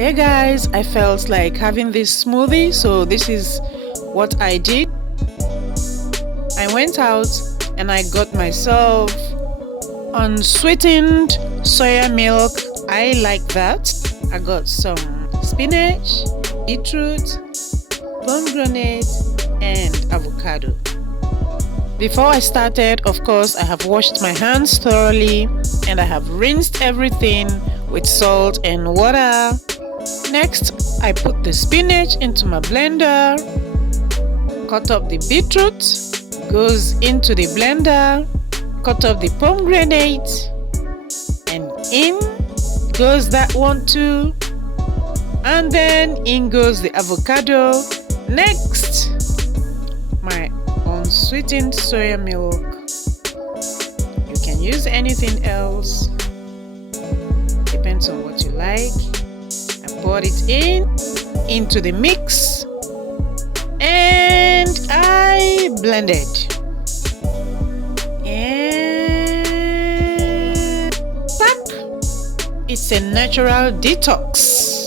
Hey guys, I felt like having this smoothie, so this is what I did. I went out and I got myself unsweetened soya milk. I like that. I got some spinach, beetroot, pomegranate, and avocado. Before I started, of course, I have washed my hands thoroughly and I have rinsed everything with salt and water. Next, I put the spinach into my blender, cut up the beetroot, goes into the blender, cut up the pomegranate, and in goes that one too, and then in goes the avocado. Next, my unsweetened soya milk. You can use anything else, depends on what you like. I poured it into the mix and I blended. And pop! It's a natural detox.